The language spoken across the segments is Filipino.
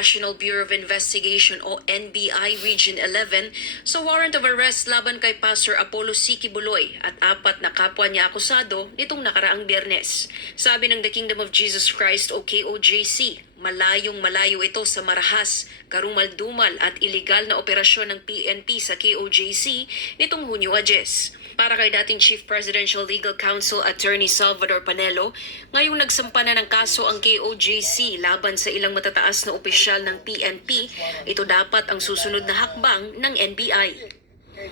National Bureau of Investigation o NBI Region 11 sa warrant of arrest laban kay Pastor Apollo C. Quiboloy at 4 na kapwa niya akusado nitong nakaraang Biyernes. Sabi ng The Kingdom of Jesus Christ o KOJC, malayong malayo ito sa marahas, karumal-dumal at iligal na operasyon ng PNP sa KOJC nitong Hunyo 10. Para kay dating Chief Presidential Legal Counsel Attorney Salvador Panelo, ngayong nagsampa na ng kaso ang KOJC laban sa ilang matataas na opisyal ng PNP, ito dapat ang susunod na hakbang ng NBI.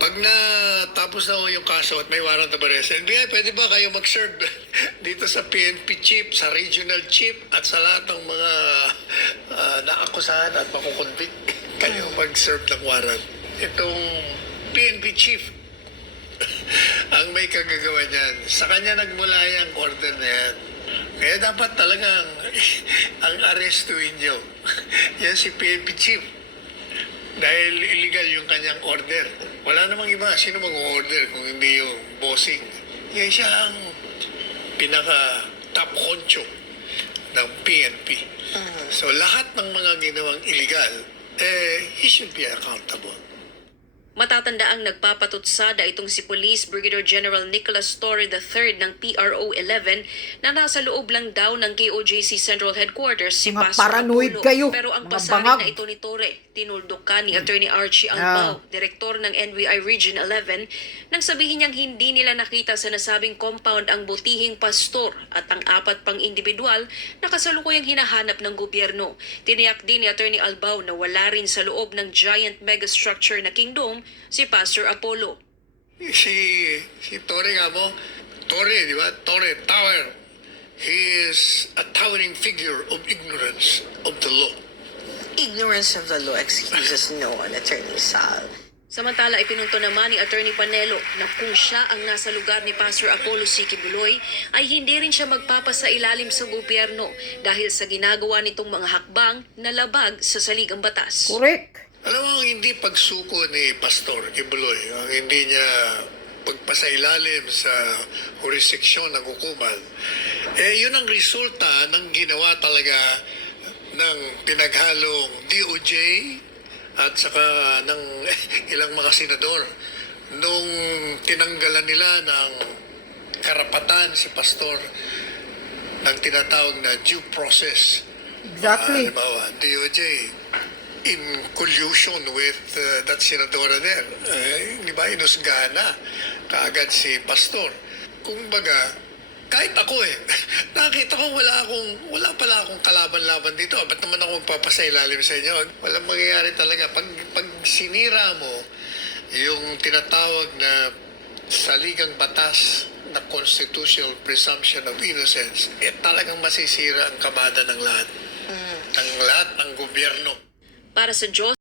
Pag natapos na yung kaso at may warrant of arrest, NBI, pwede ba kayo mag-serve dito sa PNP chief, sa regional chief, at sa lahat ng mga naakusahan at makukonvict? Kayo mag-serve ng warrant. Itong PNP chief, ang may kagagawa niyan. Sa kanya nagmula yung order na yan. Kaya dapat talagang ang arrestuin nyo. Yan si PNP chief. Dahil illegal yung kanyang order. Wala namang iba. Sino mag-order kung hindi yung bossing? Yan siya ang pinaka-top honcho ng PNP. So lahat ng mga ginawang illegal, he should be accountable. Matatandaang nagpapatutsada itong si Police Brigadier General Nicholas Torre III ng PRO 11 na nasa loob lang daw ng KOJC Central Headquarters si Mga Pastor paranoid Apollo. kayo, Pero ang mga pasaring bangag. na ito ni Torre, tinuldukan ni Attorney Archie Albao, Direktor ng NBI Region 11, nang sabihin niyang hindi nila nakita sa nasabing compound ang butihing pastor at ang 4 pang individual na kasalukuyang hinahanap ng gobyerno. Tiniyak din ni Attorney Albao na wala rin sa loob ng giant megastructure na kingdom si Pastor Apollo. Si Torre nga mo, Torre, di ba? Torre, tower. He is a towering figure of ignorance of the law. Ignorance of the law excuses no one, Attorney Sal. Samantala, ipinunto naman ni Attorney Panelo na kung siya ang nasa lugar ni Pastor Apollo C. Quiboloy, ay hindi rin siya magpapasailalim sa gobyerno dahil sa ginagawa nitong mga hakbang na labag sa saligang batas. Correct. Alam mo, ang hindi pagsuko ni Pastor Quiboloy, ang hindi niya pagpasailalim sa jurisdiksyon ng hukuman, yun ang resulta ng ginawa talaga ng pinaghalong DOJ at saka ng ilang mga senador nung tinanggalan nila ng karapatan si Pastor ng tinatawag na due process. Exactly. Halimbawa, DOJ in collusion with that senadora there. Di ba, inusgahan na kaagad si Pastor. Kung baga, kahit ako nakita ko wala pala akong kalaban-laban dito. Ba't naman ako magpapasailalim sa inyo? Walang mangyayari talaga. Pag sinira mo yung tinatawag na saligang batas na constitutional presumption of innocence, talagang masisira ang kabada ng lahat. Ang lahat ng gobyerno. Para sa Diyos,